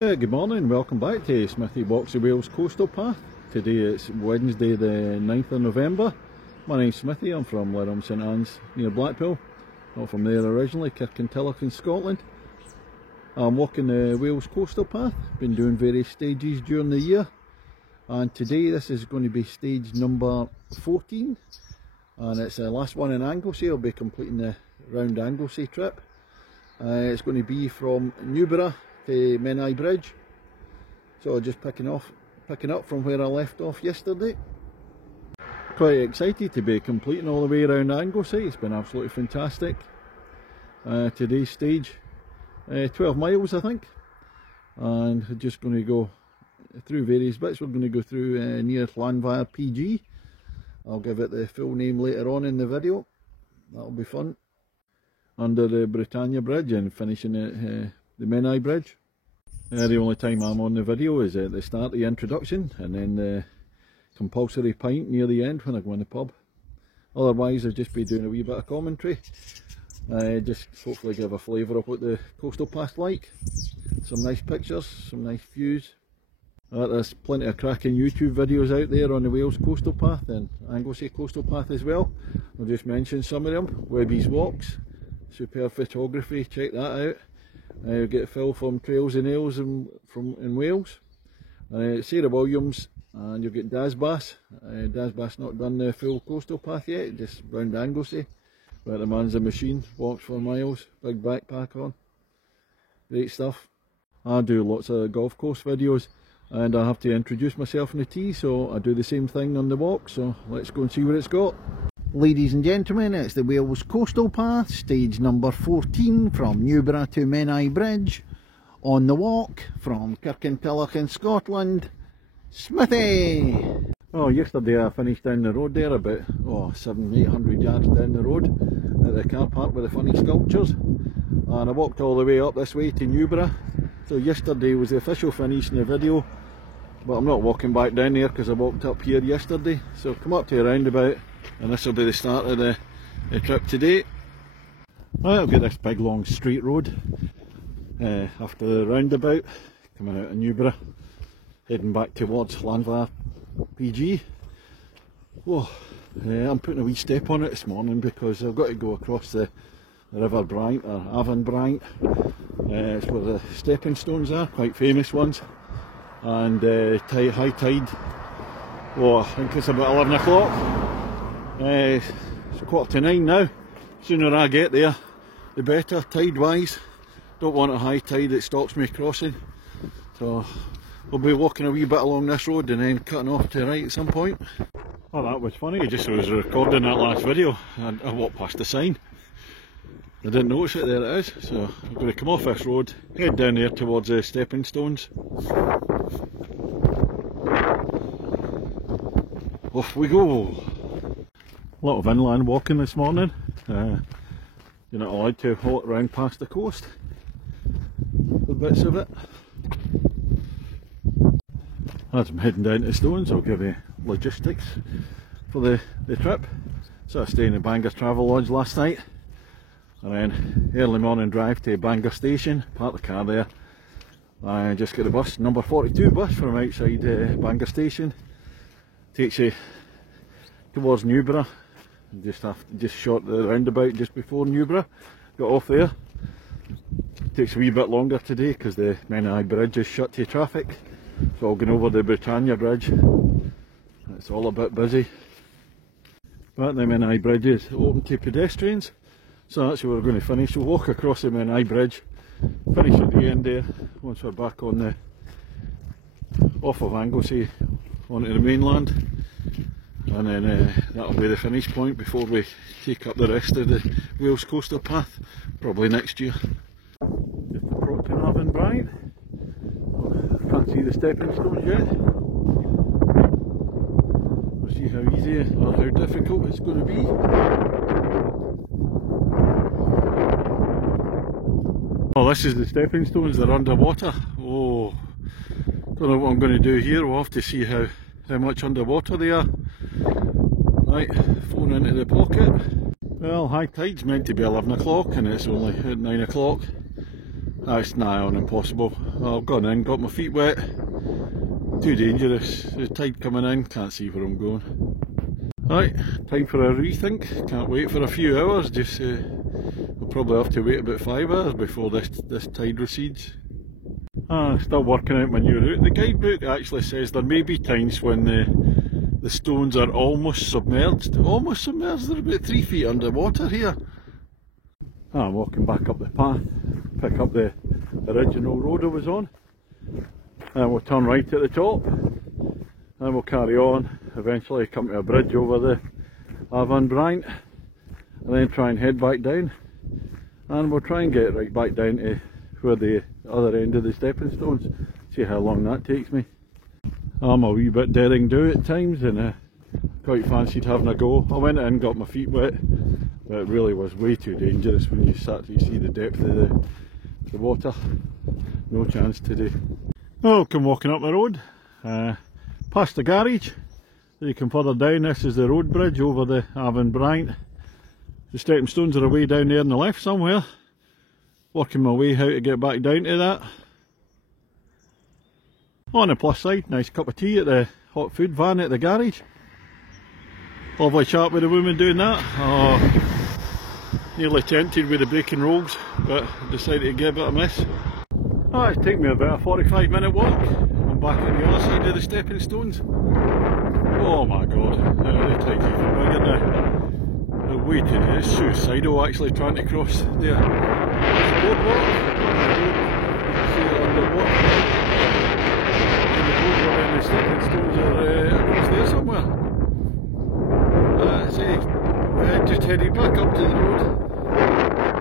Good morning, welcome back to Smithy Walks of Wales Coastal Path. Today it's Wednesday the 9th of November. My name's Smithy, I'm from Lerham St Anne's near Blackpool. Not from there originally, Kirkintilloch in Scotland. I'm walking the Wales Coastal Path, been doing various stages during the year. And today this is going to be stage number 14. And it's the last one in Anglesey. I'll be completing the round Anglesey trip. It's going to be from Newborough to Menai Bridge, so just picking up from where I left off yesterday. Quite excited to be completing all the way around Anglesey. It's been absolutely fantastic. Today's stage 12 miles I think, and we're just going to go through various bits. We're going to go through near Llanfair PG. I'll give it the full name later on in the video. That'll be fun. Under the Britannia Bridge and finishing at the Menai Bridge. The only time I'm on the video is at the start, the introduction, and then the compulsory pint near the end when I go in the pub. Otherwise I'll just be doing a wee bit of commentary, just hopefully give a flavour of what the coastal path's like. Some nice pictures, some nice views. There's plenty of cracking YouTube videos out there on the Wales Coastal Path and Anglesey Coastal Path as well. I'll just mention some of them. Webby's Walks, superb photography, check that out. You'll get Phil from Trails and Ales in Wales. Sarah Williams, and you'll get Dazbass. Dazbass not done the full coastal path yet, just round Anglesey. But the man's a machine, walks for miles, big backpack on. Great stuff. I do lots of golf course videos, and I have to introduce myself in the tee, so I do the same thing on the walk, so let's go and see what it's got. Ladies and gentlemen, it's the Wales Coastal Path, stage number 14 from Newborough to Menai Bridge. On the walk from Kirkintilloch in Scotland, Smithy! Oh, yesterday I finished down the road there about 700-800 yards down the road at the car park with the funny sculptures, and I walked all the way up this way to Newborough. So yesterday was the official finish in the video, but I'm not walking back down there because I walked up here yesterday. So come up to a roundabout, and this will be the start of the trip today. Right, I've got this big long straight road after the roundabout, coming out of Newborough, heading back towards Llanfair PG. I'm putting a wee step on it this morning because I've got to go across the River Bryant, or Avon Bryant. It's where the stepping stones are, quite famous ones. And high tide, I think it's about 11 o'clock. It's 9:15 now. Sooner I get there, the better, tide wise. Don't want a high tide that stops me crossing. So we'll be walking a wee bit along this road and then cutting off to the right at some point. Oh, that was funny, just as I was recording that last video, and I walked past the sign. I didn't notice it, there it is. So I'm going to come off this road, head down there towards the stepping stones. Off we go! A lot of inland walking this morning. You're not allowed to walk around past the coast for bits of it. As I'm heading down to the stones, I'll give you logistics for the trip. So I stayed in the Bangor Travel Lodge last night, and then early morning drive to Bangor Station, park the car there, and just get the bus, number 42 bus from outside Bangor Station. Takes you towards Newborough. Just short the roundabout just before Newborough. Got off there. Takes a wee bit longer today because the Menai Bridge is shut to traffic. So I'll go over the Britannia Bridge. It's all a bit busy. But the Menai Bridge is open to pedestrians. So that's where we're going to finish. We'll walk across the Menai Bridge, finish at the end there, once we're back on off of Anglesey onto the mainland. And then that'll be the finish point before we take up the rest of the Wales Coastal Path, probably next year. Just approaching Avon Bryant. Can't see the stepping stones yet. We'll see how easy or how difficult it's going to be. Oh, this is the stepping stones, they're underwater. Oh, don't know what I'm going to do here. We'll have to see how much underwater they are. Right, phone into the pocket. Well, high tide's meant to be 11 o'clock and it's only at 9 o'clock. That's nigh on impossible. I've gone in, got my feet wet. Too dangerous. The tide coming in, can't see where I'm going. Right, time for a rethink. Can't wait for a few hours. We'll probably have to wait about 5 hours before this tide recedes. Still working out my new route. The guidebook actually says there may be times when the stones are almost submerged. Almost submerged, they're about 3 feet underwater here. I'm walking back up the path, pick up the original road I was on, and we'll turn right at the top, and we'll carry on, eventually come to a bridge over the Avon Bryant, and then try and head back down, and we'll try and get right back down to where the other end of the stepping stones, see how long that takes me. I'm a wee bit daring do at times, and quite fancied having a go. I went in, got my feet wet, but it really was way too dangerous when you start to see the depth of the water. No chance to do. Well, come walking up the road, past the garage. You come further down, this is the road bridge over the Avon Bryant. The stepping stones are away down there on the left somewhere. Working my way how to get back down to that. On the plus side, nice cup of tea at the hot food van at the garage. Lovely chat with the woman doing that. Oh, nearly tempted with the breaking rogues, but decided to give it a miss. Oh, it's taken me about a 45-minute walk. I'm back on the other side of the stepping stones. Oh my god, the tide's even bigger now. The weight it is suicidal actually trying to cross there. There's a boardwalk. See it underwater. And the boardwalk and the stepping stones are across there somewhere. Just heading back up to the road.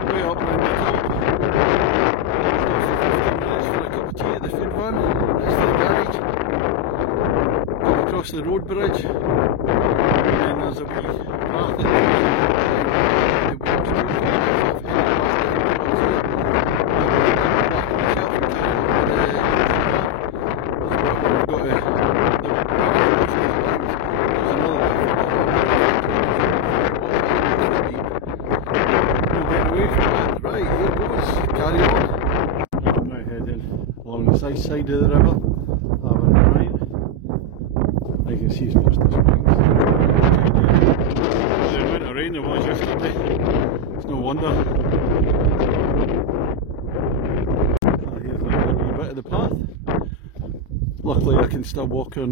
Way up around the top. Stop for 15 minutes for a cup of tea at the food van. Next to the garage. Come across the road bridge. And then there's a wee path that goes the south side of the river, Avon Bryant. You can see it's past the springs. The amount of rain there was yesterday, it's no wonder. Here's another wee bit of the path. Luckily I can still walk on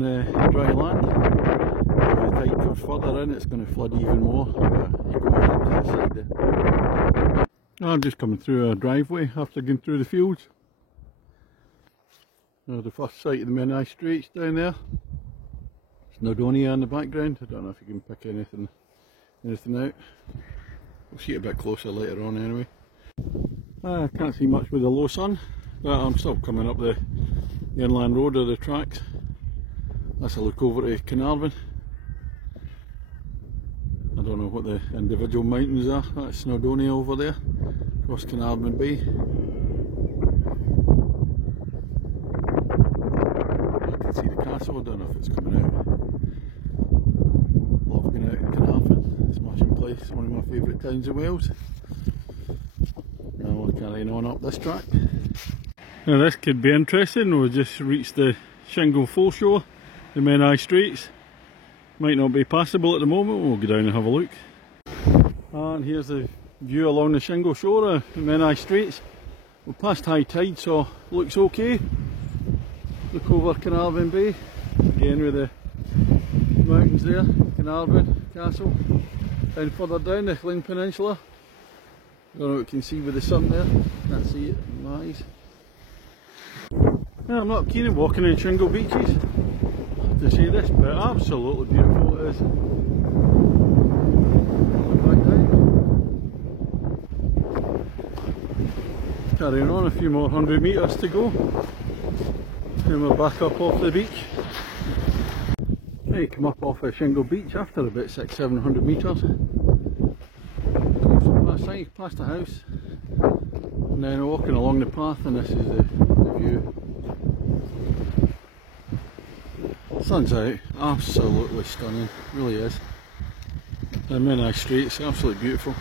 dry land. If the tide comes further in, it's going to flood even more, but you go up to the side there. I'm just coming through a driveway after going through the fields. The first sight of the Menai Straits down there. Snowdonia in the background. I don't know if you can pick anything out. We'll see it a bit closer later on anyway. I can't see much with the low sun, but I'm still coming up the inland road or the tracks. That's a look over to Carnarvon. I don't know what the individual mountains are. That's Snowdonia over there, across Carnarvon Bay. I don't know if it's coming out. Love going out in Carnarvon, Smashing Place, one of my favourite towns in Wales. Now we're carrying on up this track. Now this could be interesting. We've just reached the Shingle foreshore, the Menai Straits. Might not be passable at the moment, we'll go down and have a look. And here's the view along the Shingle shore of the Menai Straits. We're past high tide, so looks okay. Look over Carnarvon Bay, again with the mountains there, Carnarvon Castle. Down further down the Llyn Peninsula. I don't know what you can see with the sun there, can't see it in my eyes. Yeah, I'm not keen on walking on shingle beaches, I have to say this, but absolutely beautiful it is. Back down. Carrying on, a few more 100 metres to go. And we're back up off the beach. Now you come up off a shingle beach after about 600-700 metres. Past the house, and then walking along the path, and this is the view. Sun's out, absolutely stunning, really is. The Menai Straits, absolutely beautiful.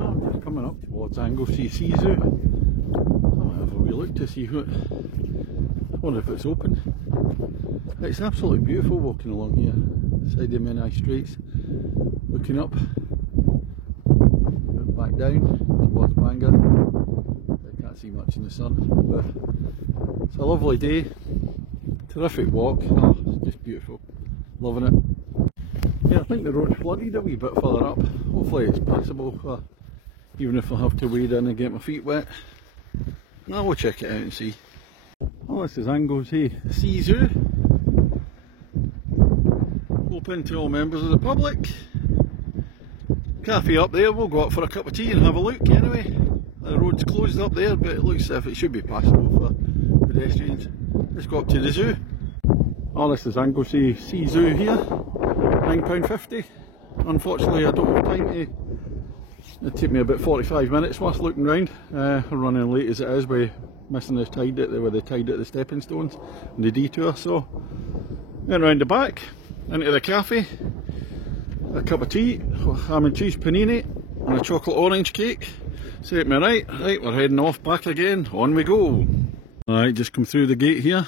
I'm just coming up towards Anglesey Sea Zoo. I might have wee look to see who. I wonder if it's open. It's absolutely beautiful walking along here, side of Menai Straits, looking up, back down towards Bangor. I can't see much in the sun, but it's a lovely day, terrific walk. Oh, it's just beautiful, loving it. Yeah, I think the road's flooded a wee bit further up. Hopefully it's passable, even if I have to wade in and get my feet wet. Now we'll check it out and see. Oh, this is Anglesey Sea Zoo. Open to all members of the public. Cafe up there, we'll go up for a cup of tea and have a look anyway. The road's closed up there, but it looks as if it should be passable for pedestrians. Let's go up to the zoo. Oh, this is Anglesey Sea Zoo here. £9.50. Unfortunately I don't have time to. It'll take me about 45 minutes worth looking round. We're running late as it is by missing the tide where they tied at the stepping stones and the detour, so went round the back into the cafe, a cup of tea, ham and cheese panini and a chocolate orange cake. Set me right, we're heading off back again, on we go. Alright, just come through the gate here,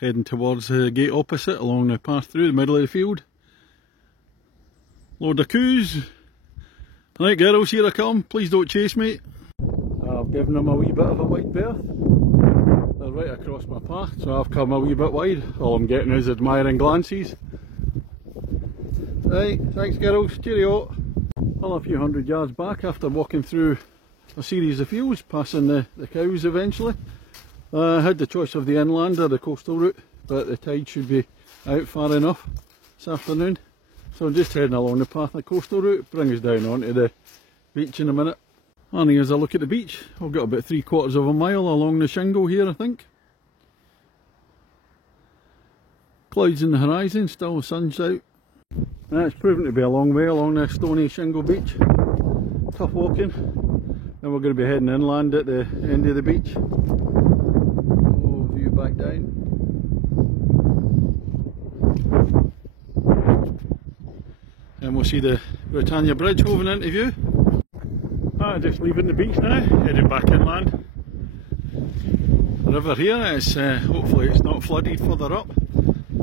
heading towards the gate opposite along the path through the middle of the field. Load of coos. Right girls, here I come, please don't chase me. I've given them a wee bit of a wide berth. They're right across my path, so I've come a wee bit wide. All I'm getting is admiring glances. Right, thanks girls, cheerio. Well, a few hundred yards back after walking through a series of fields, passing the cows eventually. I had the choice of the inland or the coastal route, but the tide should be out far enough this afternoon. So I'm just heading along the path, the coastal route, bring us down onto the beach in a minute. And here's a look at the beach. I've got about 3/4 of a mile along the shingle here, I think. Clouds in the horizon, still the sun's out. And it's proven to be a long way along the stony shingle beach. Tough walking. Then we're going to be heading inland at the end of the beach. Oh, view back down. And we'll see the Britannia Bridge hoving into view. Just leaving the beach now, heading back inland. The river here is, hopefully it's not flooded further up.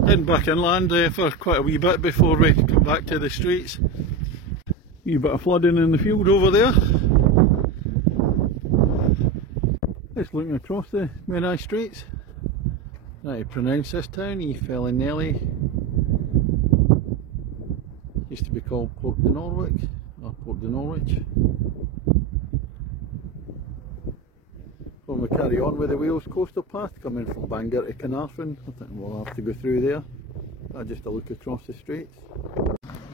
Heading back inland for quite a wee bit before we come back to the streets. Wee bit of flooding in the field over there. Just looking across the Menai Straits. How to pronounce this town, Efelinelli. Used to be called Port de Norwich, or Port de Norwich. When we carry on with the Wales coastal path, coming from Bangor to Carnarvon, I think we'll have to go through there. Just a look across the straits.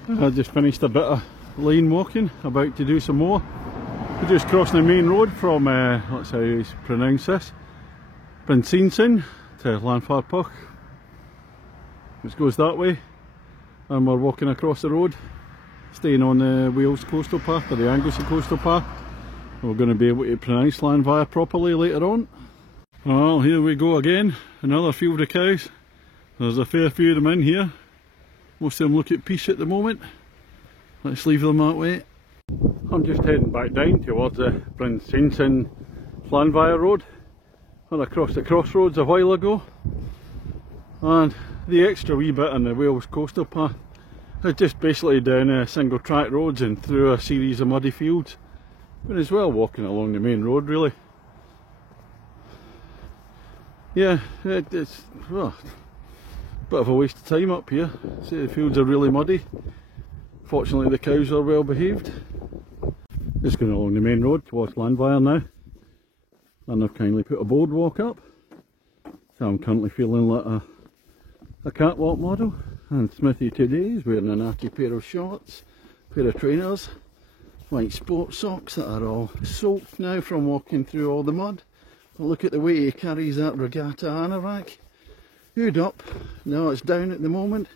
I just finished a bit of lane walking, about to do some more. We're just crossing the main road from, that's how you pronounce this, Prinsensson to Llanfairpwll, which goes that way. And we're walking across the road, staying on the Wales coastal path, or the Anglesey coastal path. We're going to be able to pronounce Llanfair properly later on. Well, here we go again, another field of cows. There's a fair few of them in here. Most of them look at peace at the moment. Let's leave them that way. I'm just heading back down towards the Prinsensson Llanfair road. I crossed the crossroads a while ago. And the extra wee bit on the Wales coastal path is just basically down single track roads and through a series of muddy fields. But as well walking along the main road really. Yeah, it's a bit of a waste of time up here. See, the fields are really muddy. Fortunately the cows are well behaved. Just going along the main road towards Llanfair now. And they've kindly put a boardwalk up. So I'm currently feeling like a catwalk model. And Smithy today is wearing a natty pair of shorts, pair of trainers, white sports socks that are all soaked now from walking through all the mud. But look at the way he carries that regatta anorak. Hood up, now it's down at the moment,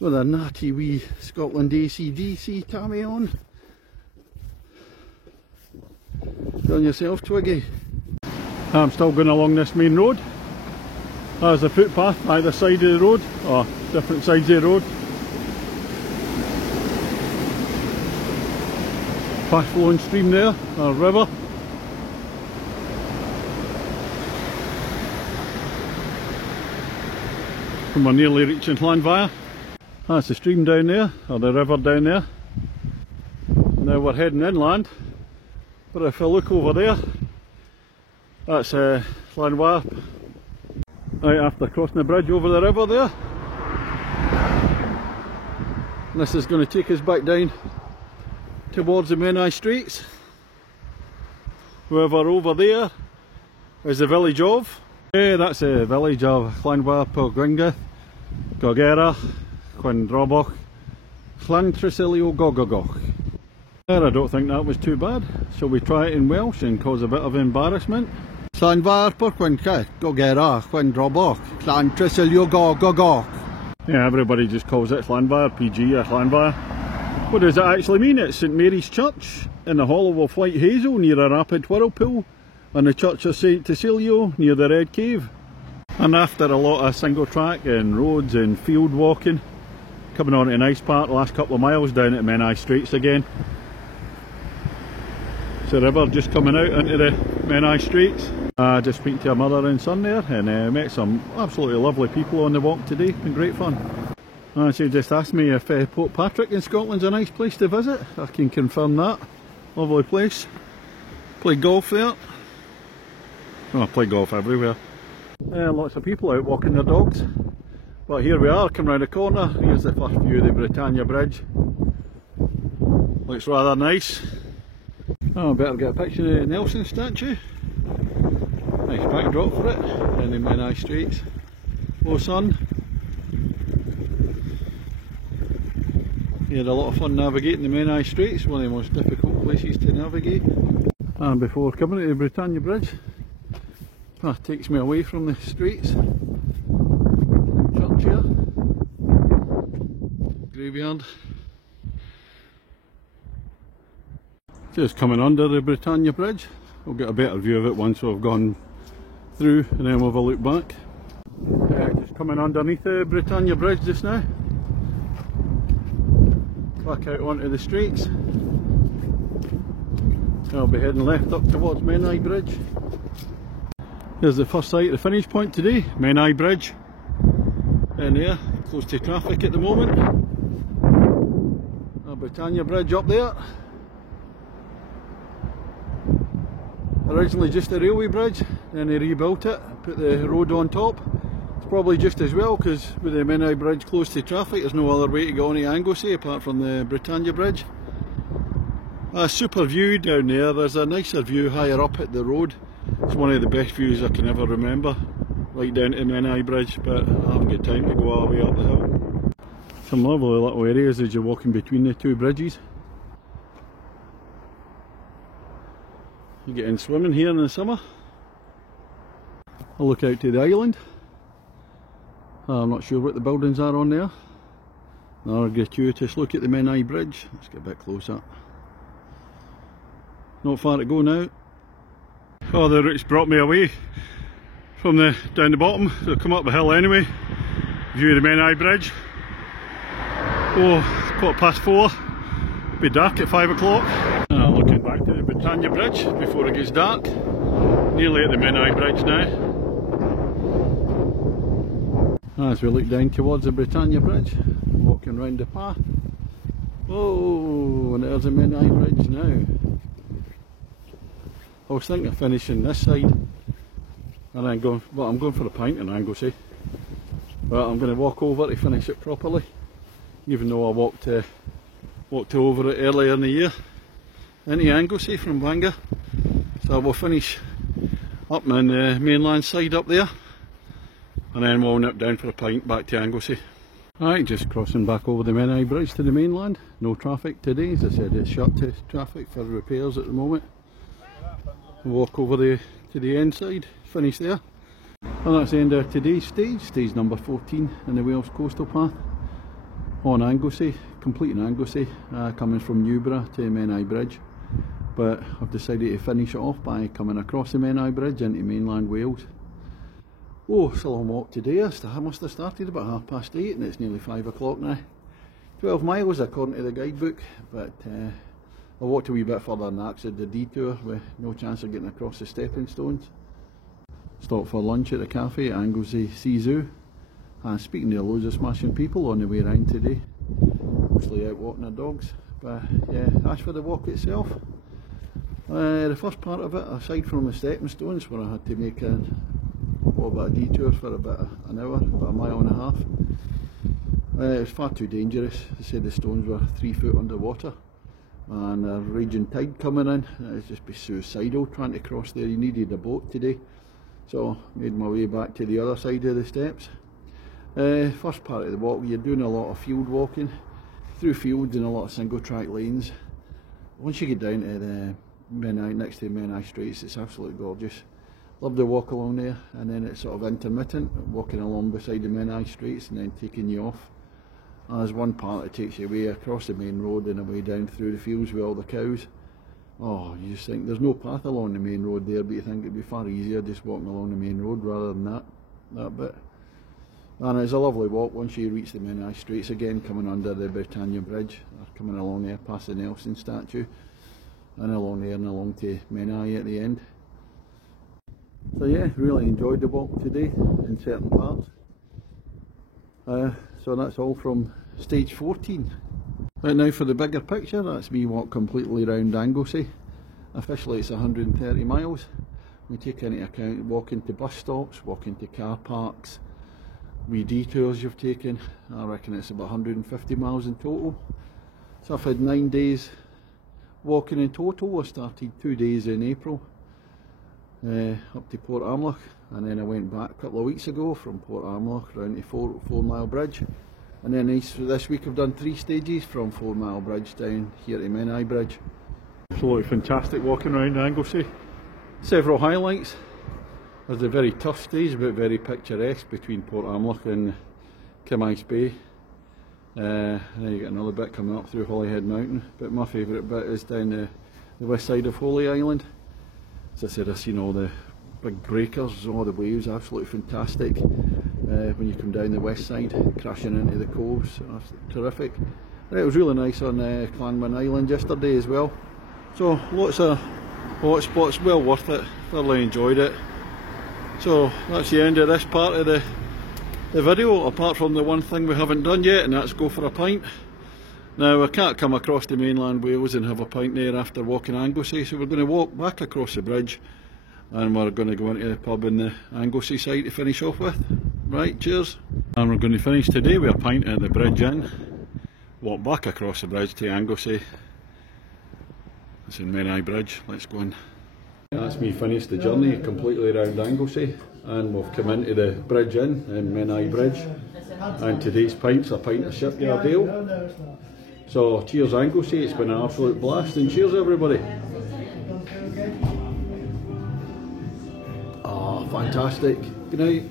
with a natty wee Scotland AC/DC tammy on. Done yourself, Twiggy. I'm still going along this main road. There's a footpath either side of the road, or different sides of the road. Fast flowing stream there, or river. And we're nearly reaching Llanfair. That's the stream down there, or the river down there. Now we're heading inland, but if I look over there, that's Llanfair. Right after crossing the bridge over the river there. And this is going to take us back down towards the main high streets. However, over there is the village of. That's the village of Llanfair, Portgringith, Gogera, Llwyndraboch, Llantresilio, Gogogoch. I don't think that was too bad. Shall we try it in Welsh and cause a bit of embarrassment? Llanfair, Portgringith, Gogera, Llwyndraboch, Llantresilio, Gogogoch. Yeah, everybody just calls it Llanfair, PG or Llanfair. What does it actually mean? It's St Mary's Church in the hollow of White Hazel near a rapid whirlpool, and the Church of St Cecilio near the Red Cave. And after a lot of single track and roads and field walking, coming on to a nice part the last couple of miles down at Menai Straits again. It's the river just coming out into the Menai Straits. Just speaking to a mother and son there, and met some absolutely lovely people on the walk today. Been great fun. She just asked me if Port Patrick in Scotland's a nice place to visit. I can confirm that. Lovely place. Play golf there. Oh, I play golf everywhere. Lots of people out walking their dogs. But here we are, come round the corner. Here's the first view of the Britannia Bridge. Looks rather nice. Oh, I better get a picture of the Nelson statue. Nice backdrop for it, in the Menai Straits. Low sun. We had a lot of fun navigating the Menai Straits, one of the most difficult places to navigate. And before coming to the Britannia Bridge, that takes me away from the streets. Church here. Graveyard. Just coming under the Britannia Bridge. We'll get a better view of it once we've gone through and then we'll have a look back. Just coming underneath the Britannia Bridge just now. Back out onto the streets. I'll be heading left up towards Menai Bridge. Here's the first sight, the finish point today, Menai Bridge. In there, close to traffic at the moment. The Britannia Bridge up there. Originally just a railway bridge, then they rebuilt it, put the road on top. It's probably just as well because with the Menai Bridge close to traffic there's no other way to go on to Anglesey apart from the Britannia Bridge. A super view down there. There's a nicer view higher up at the road. It's one of the best views I can ever remember, right down to Menai Bridge, but I haven't got time to go all the way up the hill. Some lovely little areas as you're walking between the two bridges. You get in swimming here in the summer. I'll look out to the island. I'm not sure what the buildings are on there. Another gratuitous look at the Menai Bridge. Let's get a bit closer. Not far to go now. Oh, the route's brought me away from the down the bottom, so I'll come up the hill anyway. View of the Menai Bridge. Oh, it's 4:15. It'll be dark at 5 o'clock. Looking back to the Britannia Bridge before it gets dark. Nearly at the Menai Bridge now. As we look down towards the Britannia Bridge, walking round the path. Oh, and there's the Menai Bridge now. I was thinking of finishing this side and then going, well, I'm going for a pint in Anglesey, but I'm going to walk over to finish it properly, even though I walked over it earlier in the year into Anglesey from Bangor. So we'll finish up on the mainland side up there and then we'll nip down for a pint back to Anglesey. Right, just crossing back over the Menai Bridge to the mainland. No traffic today, as I said, it's shut to traffic for repairs at the moment. Walk over to the end side, finish there. And that's the end of today's stage number 14 in the Wales Coastal Path. On Anglesey, completing Anglesey, coming from Newborough to Menai Bridge. But I've decided to finish it off by coming across the Menai Bridge into mainland Wales. Oh, it's a long walk today. I must have started about 8:30 and it's nearly 5 o'clock now. 12 miles according to the guidebook, but I walked a wee bit further than that, so the detour with no chance of getting across the stepping stones. Stopped for lunch at the cafe at Anglesey Sea Zoo, And speaking of loads of smashing people on the way around today, mostly out walking their dogs, but yeah, as for the walk itself, the first part of it, aside from the stepping stones where I had to make a little bit of detours for about an hour, about a mile and a half, it was far too dangerous. They said the stones were 3 foot underwater and a raging tide coming in. It would just be suicidal trying to cross there. You needed a boat today, so made my way back to the other side of the steps. First part of the walk, you're doing a lot of field walking through fields and a lot of single track lanes. Once you get down to the next to the Menai Straits, it's absolutely gorgeous. Love the walk along there, and then it's sort of intermittent, walking along beside the Menai Straits and then taking you off. And there's one part that takes you away across the main road and away down through the fields with all the cows. Oh, you just think there's no path along the main road there, but you think it'd be far easier just walking along the main road rather than that bit. And it's a lovely walk once you reach the Menai Straits again, coming under the Britannia Bridge, or coming along there past the Nelson statue, and along there and along to Menai at the end. So yeah, really enjoyed the walk today in certain parts. So that's all from stage 14. Right now for the bigger picture, that's me walk completely around Anglesey. Officially it's 130 miles. We take into account walking to bus stops, walking to car parks, wee detours you've taken. I reckon it's about 150 miles in total. So I've had 9 days walking in total. I started 2 days in April up to Port Armloch, and then I went back a couple of weeks ago from Port Armloch round to 4 Mile Bridge, and then this week I've done 3 stages from 4 Mile Bridge down here to Menai Bridge. Absolutely fantastic walking around Anglesey. Several highlights. There's a very tough stage but very picturesque between Port Armloch and Kemyce Bay. And then you get another bit coming up through Holyhead Mountain, but my favourite bit is down the west side of Holy Island. As I said, I've seen all the big breakers, all the waves, absolutely fantastic. When you come down the west side, crashing into the coves, so that's terrific. It was really nice on Clanman Island yesterday as well. So lots of hot spots, well worth it, thoroughly enjoyed it. So that's the end of this part of the video, apart from the one thing we haven't done yet, and that's go for a pint. Now I can't come across to mainland Wales and have a pint there after walking Anglesey, so we're going to walk back across the bridge and we're going to go into the pub in the Anglesey side to finish off with. Right, cheers. And we're going to finish today with a pint at the Bridge Inn, walk back across the bridge to Anglesey. It's in Menai Bridge, let's go in. That's me finished the journey completely around Anglesey, and we've come into the Bridge Inn in Menai Bridge, and today's pint's a pint of Shipyard Ale. So cheers Anglesey, it's been an absolute blast, and cheers everybody. Oh, fantastic. Good night.